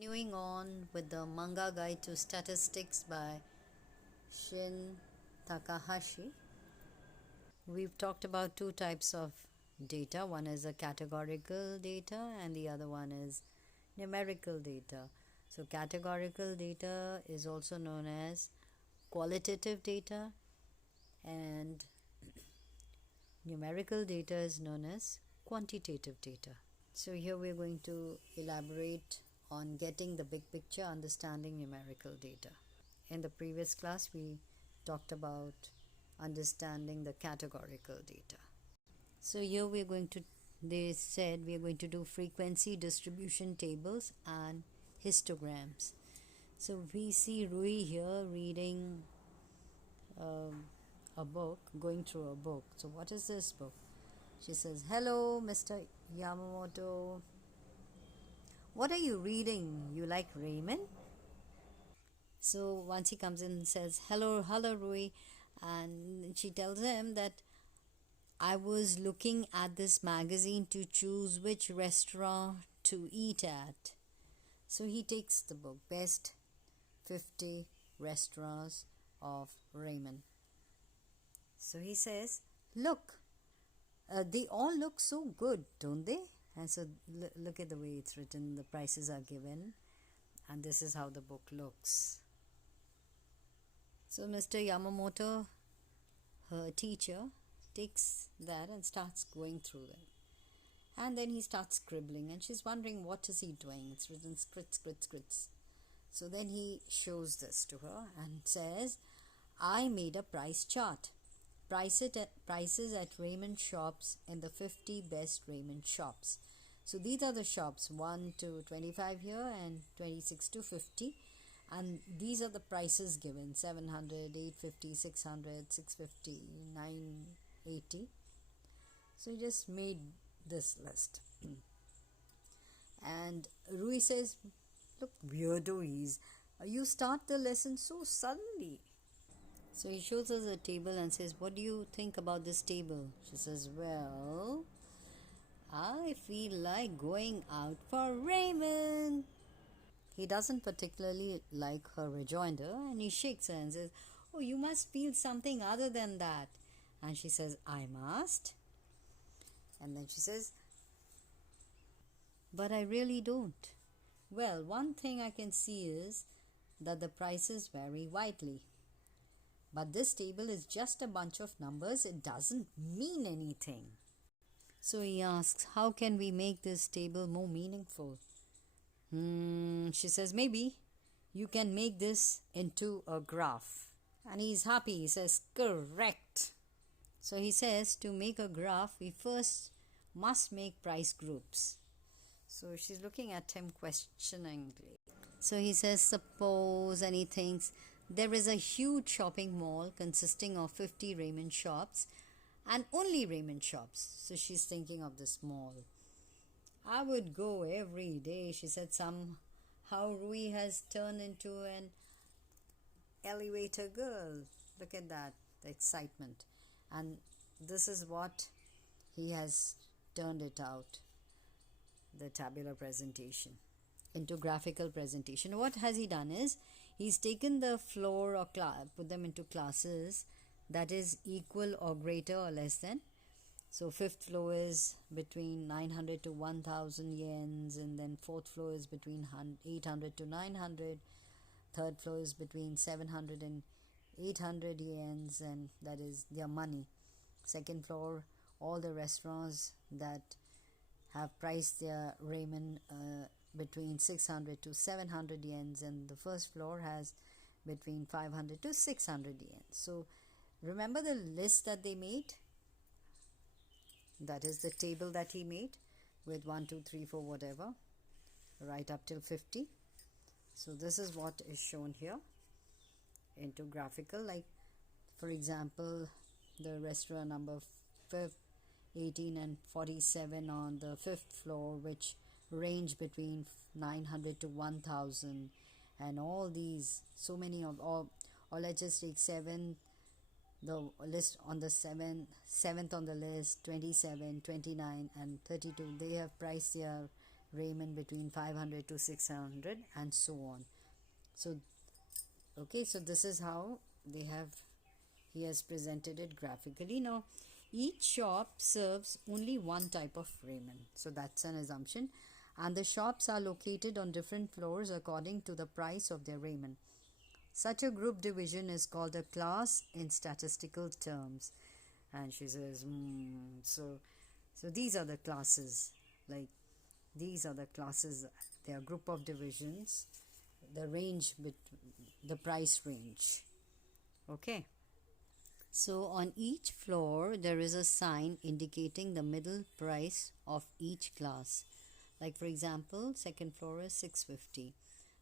Continuing on with the Manga Guide to Statistics by Shin Takahashi. We've talked about two types of data. One is a categorical data and the other one is numerical data. So categorical data is also known as qualitative data and numerical data is known as quantitative data. So here we're going to elaborate on getting the big picture, understanding numerical data. In the previous class, we talked about understanding the categorical data. So here they said we are going to do frequency distribution tables and histograms. So we see Rui here reading a book, going through a book. So what is this book? She says, "Hello, Mr. Yamamoto. What are you reading? You like Raymond?" So once he comes in and says, hello Rui, and she tells him that I was looking at this magazine to choose which restaurant to eat at. So he takes the book, Best 50 Restaurants of Raymond. So he says, look, they all look so good, don't they? And so look at the way it's written, the prices are given, and this is how the book looks. So Mr. Yamamoto, her teacher, takes that and starts going through them. And then he starts scribbling, and she's wondering what is he doing. It's written scrits. So then he shows this to her and says, I made a price chart. Prices at Raymond shops in the 50 best Raymond shops. So these are the shops 1 to 25 here and 26 to 50, and these are the prices given: 700, 850, 600, 650, 980. So he just made this list. And Rui says, look, weirdo he is. You start the lesson so suddenly. So he shows us a table and says, what do you think about this table? She says, well, I feel like going out for Raymond. He doesn't particularly like her rejoinder, and he shakes her and says, oh, you must feel something other than that. And she says, I must. And then she says, but I really don't. Well, one thing I can see is that the prices vary widely. But this table is just a bunch of numbers. It doesn't mean anything. So he asks, how can we make this table more meaningful? She says, maybe you can make this into a graph. And he's happy. He says, correct. So he says, to make a graph, we first must make price groups. So she's looking at him questioningly. So he says, suppose, and he thinks, there is a huge shopping mall consisting of 50 Raymond shops and only Raymond shops. So she's thinking of this mall. I would go every day. She said somehow Rui has turned into an elevator girl. Look at that, the excitement. And this is what he has turned it out, the tabular presentation, into graphical presentation. What has he done is, he's taken the floor or put them into classes that is equal or greater or less than. So fifth floor is between 900 to 1000 yens, and then fourth floor is between 800 to 900. Third floor is between 700 and 800 yens, and that is their money. Second floor, all the restaurants that have priced their ramen between 600 to 700 yens, and the first floor has between 500 to 600 yens. So remember the list that they made? That is the table that he made with 1, 2, 3, 4, whatever, right up till 50. So this is what is shown here into graphical. Like, for example, the restaurant number 18 and 47 on the 5th floor, which range between 900 to 1000, and all these, so many of all, or let's just take 7, the list on the 7th on the list, 27, 29 and 32. They have priced their raiment between 500 to 600 and so on. So okay, so this is how he has presented it graphically. Now each shop serves only one type of raiment, so that's an assumption, and the shops are located on different floors according to the price of their raiment. Such a group division is called a class in statistical terms. And she says, so these are the classes, like these are the classes, they are group of divisions, the range, the price range. Okay. So on each floor there is a sign indicating the middle price of each class. Like for example, second floor is 650.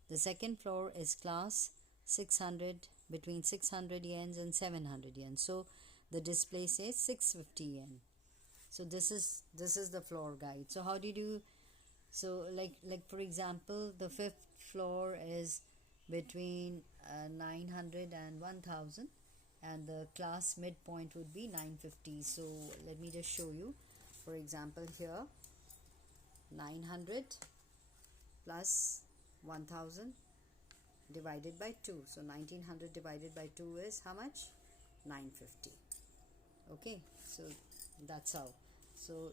The second floor is class 600, between 600 yens and 700 yen. So the display says 650 yen. So this is the floor guide. So how did you, so like for example, the fifth floor is between 900 and 1000, and the class midpoint would be 950. So let me just show you. For example, here 900 plus 1000 divided by 2. So 1900 divided by 2 is how much? 950. Okay, so that's how. So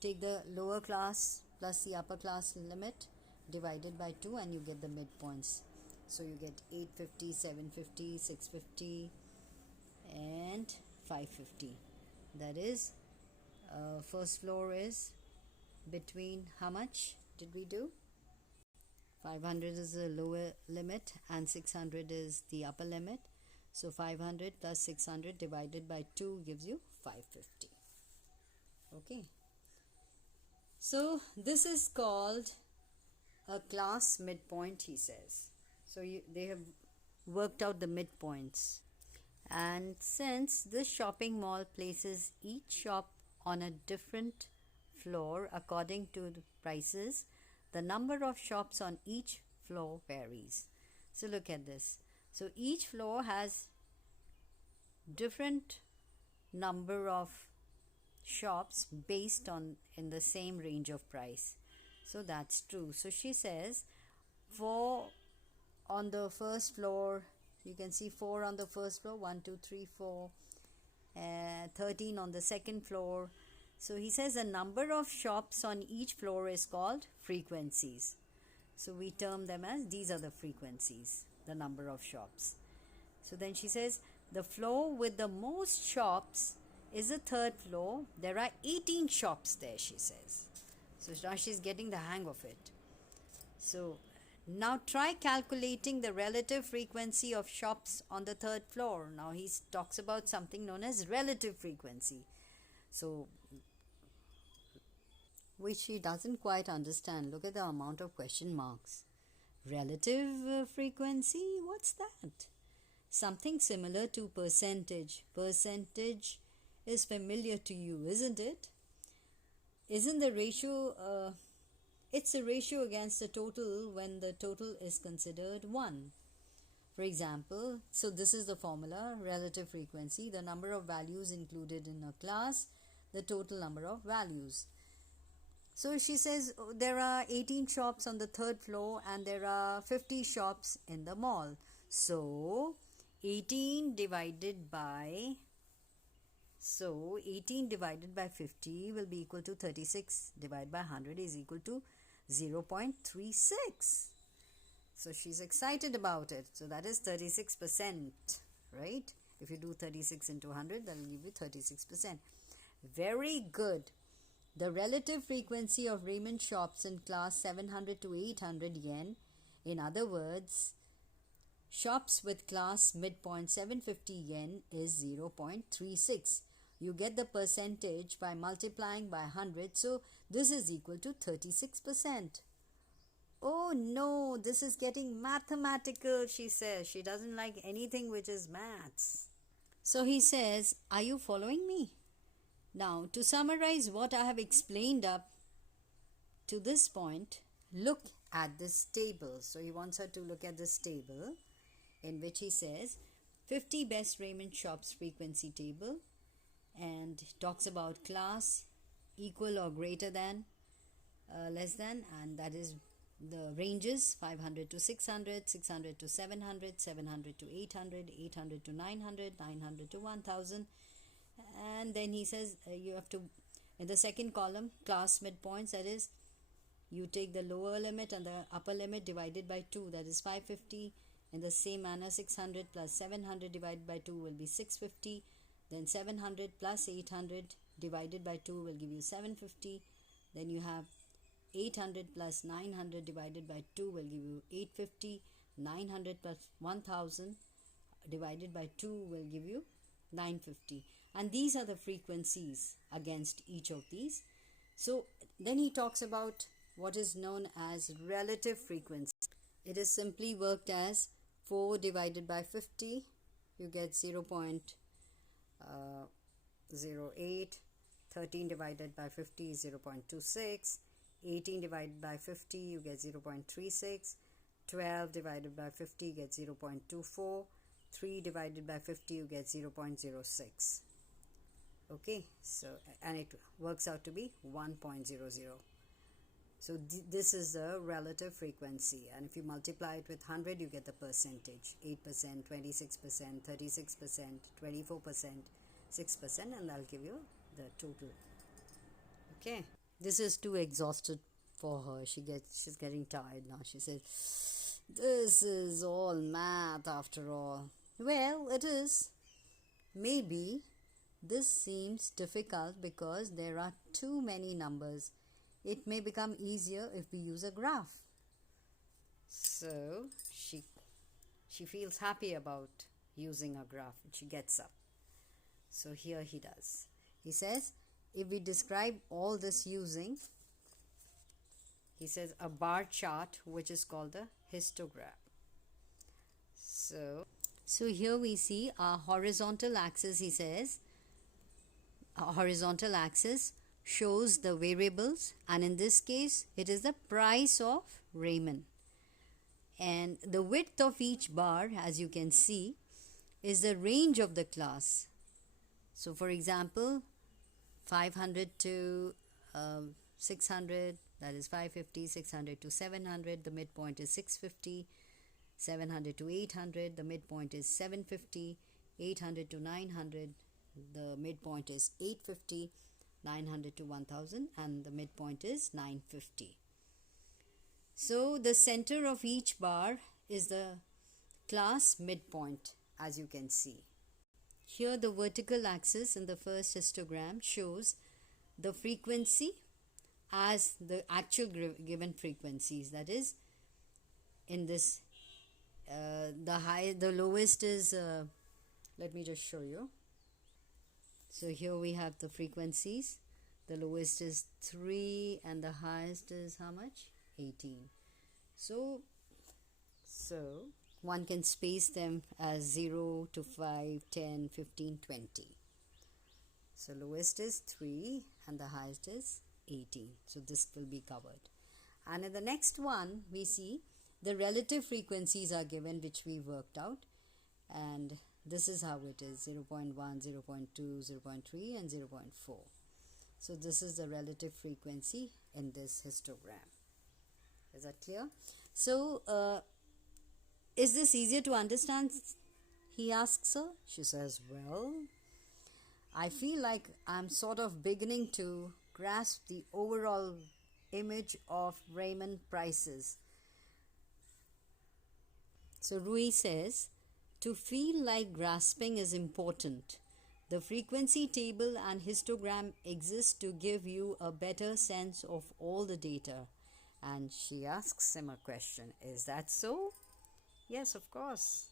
take the lower class plus the upper class limit divided by 2 and you get the midpoints. So you get 850, 750, 650 and 550. That is first floor is between how much did we do? 500 is the lower limit and 600 is the upper limit. So 500 plus 600 divided by 2 gives you 550. Okay. So this is called a class midpoint, he says. So they have worked out the midpoints. And since this shopping mall places each shop on a different floor according to the prices, the number of shops on each floor varies. So look at this. So each floor has different number of shops based on in the same range of price. So that's true. So she says 4 on the first floor, you can see 4 on the first floor, 1 2 3 4, 13 on the second floor. So he says the number of shops on each floor is called frequencies. So we term them as, these are the frequencies, the number of shops. So then she says the floor with the most shops is the third floor. There are 18 shops there, she says. So now she's getting the hang of it. So now try calculating the relative frequency of shops on the third floor. Now he talks about something known as relative frequency. So which she doesn't quite understand. Look at the amount of question marks. Relative frequency? What's that? Something similar to percentage. Percentage is familiar to you, isn't it? Isn't the ratio, it's a ratio against the total when the total is considered 1. For example, so this is the formula, relative frequency, the number of values included in a class, the total number of values. So she says there are 18 shops on the third floor and there are 50 shops in the mall. So 18 divided by 50 will be equal to 36 divided by 100 is equal to 0.36. So she's excited about it. So that is 36%, right? If you do 36 into 100, that will give you 36%. Very good. The relative frequency of raiment shops in class 700 to 800 yen, in other words, shops with class midpoint 750 yen, is 0.36. You get the percentage by multiplying by 100, so this is equal to 36%. Oh no, this is getting mathematical, she says. She doesn't like anything which is maths. So he says, are you following me? Now, to summarize what I have explained up to this point, look at this table. So he wants her to look at this table in which he says 50 best raiment shops frequency table, and talks about class equal or greater than less than, and that is the ranges 500 to 600, 600 to 700, 700 to 800, 800 to 900, 900 to 1000. And then he says you have to, in the second column, class midpoints, that is, you take the lower limit and the upper limit divided by 2, that is 550. In the same manner, 600 plus 700 divided by 2 will be 650. Then 700 plus 800 divided by 2 will give you 750. Then you have 800 plus 900 divided by 2 will give you 850. 900 plus 1000 divided by 2 will give you 950. And these are the frequencies against each of these. So then he talks about what is known as relative frequency. It is simply worked as 4 divided by 50, you get 0.08. 13 divided by 50 is 0.26. 18 divided by 50, you get 0.36. 12 divided by 50, you get 0.24. 3 divided by 50, you get 0.06. Okay, so, and it works out to be 1.00. So this is the relative frequency, and if you multiply it with 100, you get the percentage: 8%, 26%, 36%, 24%, 6%, and that'll give you the total. Okay, this is too exhausted for her. She's getting tired now. She says, "This is all math after all." Well, it is. Maybe this seems difficult because there are too many numbers. It may become easier if we use a graph. So she feels happy about using a graph. She gets up. So here he does. He says, if we describe all this using, he says, a bar chart, which is called the histogram. So here we see our horizontal axis. He says, our horizontal axis shows the variables, and in this case it is the price of ramen, and the width of each bar, as you can see, is the range of the class. So for example, 500 to 600, that is 550. 600 to 700, the midpoint is 650. 700 to 800, the midpoint is 750. 800 to 900, the midpoint is 850. 900 to 1000, and the midpoint is 950. So the center of each bar is the class midpoint, as you can see. Here the vertical axis in the first histogram shows the frequency as the actual given frequencies. That is, in this the lowest is let me just show you. So here we have the frequencies. The lowest is 3 and the highest is how much? 18. So one can space them as 0 to 5, 10, 15, 20. So lowest is 3 and the highest is 18. So this will be covered. And in the next one, we see the relative frequencies are given, which we worked out. And this is how it is: 0.1, 0.2, 0.3 and 0.4. So this is the relative frequency in this histogram. Is that clear? So is this easier to understand? He asks her. She says, well, I feel like I'm sort of beginning to grasp the overall image of ramen prices. So Rui says, to feel like grasping is important. The frequency table and histogram exist to give you a better sense of all the data. And she asks him a question. Is that so? Yes, of course.